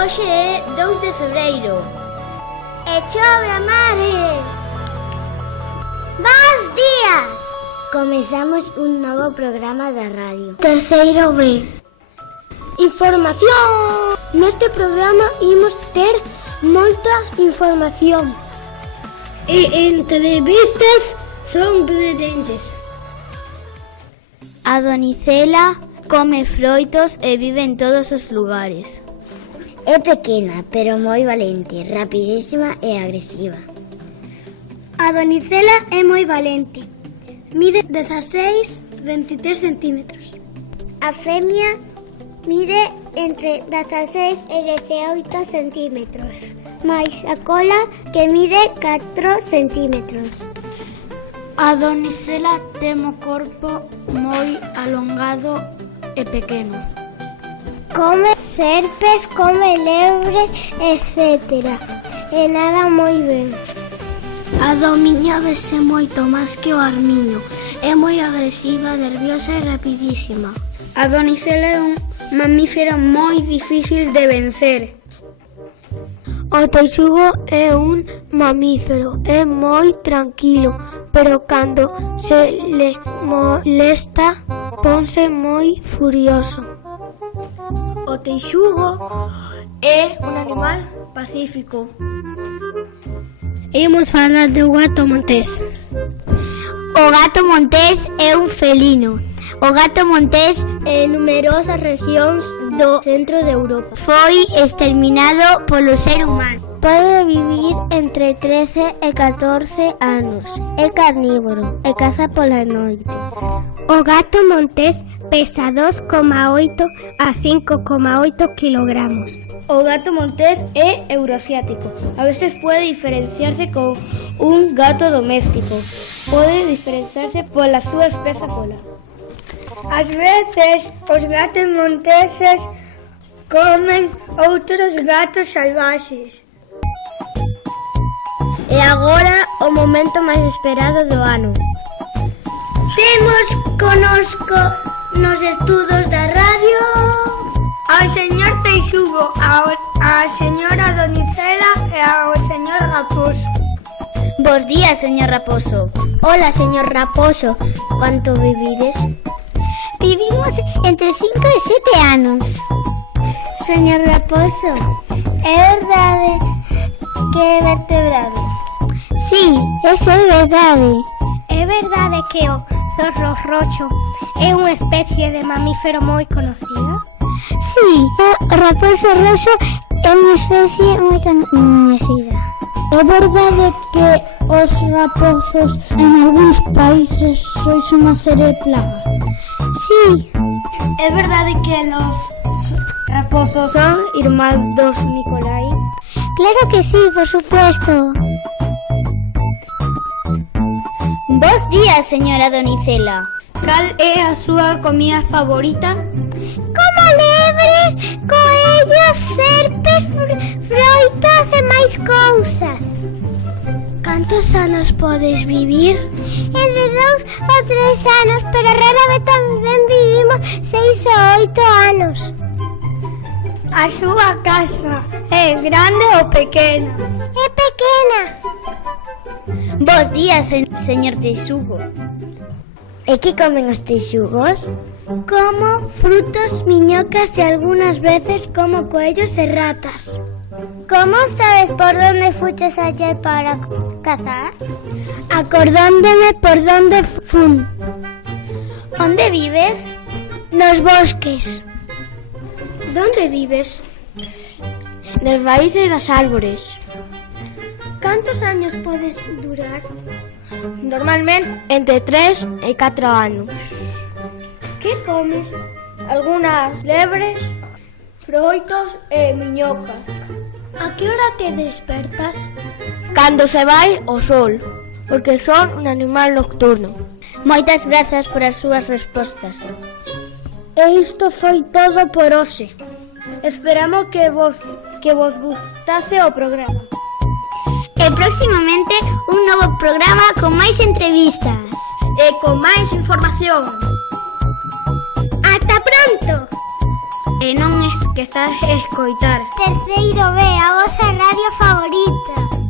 Hoxe é 2 de febreiro. E chove a mares. Bos días. Comezamos un novo programa da radio. Terceiro B. Información. Neste programa imos ter moita información. E entrevistas sorprendentes. A Donicela come froitos e vive en todos os lugares. É pequena, pero moi valente, rapidísima e agresiva. A Donicela é moi valente. Mide 16-23 centímetros. A femia mide entre 16 e 18 centímetros, máis a cola que mide 4 centímetros. A Donicela ten o corpo moi alongado e pequeno. Come serpes, come lebres, etc. E nada moi ben. A domiña vese moito máis que o armiño. É moi agresiva, nerviosa e rapidísima. A Donicela é un mamífero moi difícil de vencer. O teixugo é un mamífero, é moi tranquilo, pero cando se le molesta, ponse moi furioso. O teixugo é un animal pacífico. Imos falar do gato montés. O gato montés é un felino. O gato montés en numerosas regións do centro de Europa. Foi exterminado polo ser humano. Pode vivir entre 13 e 14 anos. É carnívoro e caza pola noite. O gato montés pesa 2,8 a 5,8 kilogramos. O gato montés é euroasiático. A veces puede diferenciarse con un gato doméstico. Pode diferenciarse pola súa espesa cola. Ás veces, os gatos monteses comen outros gatos salvaxes. E agora, o momento máis esperado do ano. Temos conosco nos estudos da radio ao señor Teixugo, a señora Donicela e ao señor Raposo. Bos días, señor Raposo. Hola, señor Raposo. Quanto vivides? Vivimos entre 5 e 7 anos. Señor Raposo, é verdade que é vertebrado? Sí, eso é verdade. É verdade que o zorro rocho é unha especie de mamífero moi conocida? Sí, o raposo roxo é unha especie moi conocida. É verdade que os raposos en algúns países sois unha serie plaga? Sí. É verdade que os raposos son irmáns dos Nicolai? Claro que sí, por supuesto. Bos días, señora Donicela. Cal é a súa comida favorita? Como lebres, coellos, serpes, froitas e máis cousas. Cantos anos podes vivir? Entre 2 ou 3 anos, pero rara vez tamén vivimos 6 ou 8 anos. A súa casa é grande ou pequena? É pequena. Bos días, señor Teixugo. E que comen os teixugos? Como frutos, miñocas e algunhas veces como coellos e ratas. Como sabes por onde fuches ayer para cazar? Acordóndome por onde fun. Onde vives? Nos bosques. Donde vives? Nas raíces das árbores. Cantos años podes durar? Normalmente entre 3 e 4 anos. Que comes? Algunhas lebres, froitos e miñocas. A que hora te despertas? Cando se vai o sol, porque son un animal nocturno. Moitas grazas por as súas respostas. E isto foi todo por hoxe. Esperamos que vos gustase o programa. E próximamente un novo programa con máis entrevistas e con máis información. Ata pronto! E non esqueçan que sabes escoitar. Terceiro B, a vosa radio favorita.